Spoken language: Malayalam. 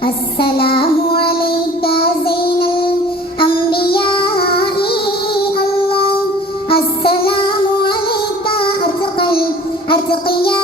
അസ്സലാമു അലൈക സൈനൽ അംബിയാഇ അല്ലാഹ് അസ്സലാമു അലൈക അത്ഖൽ അത്ഖിയാ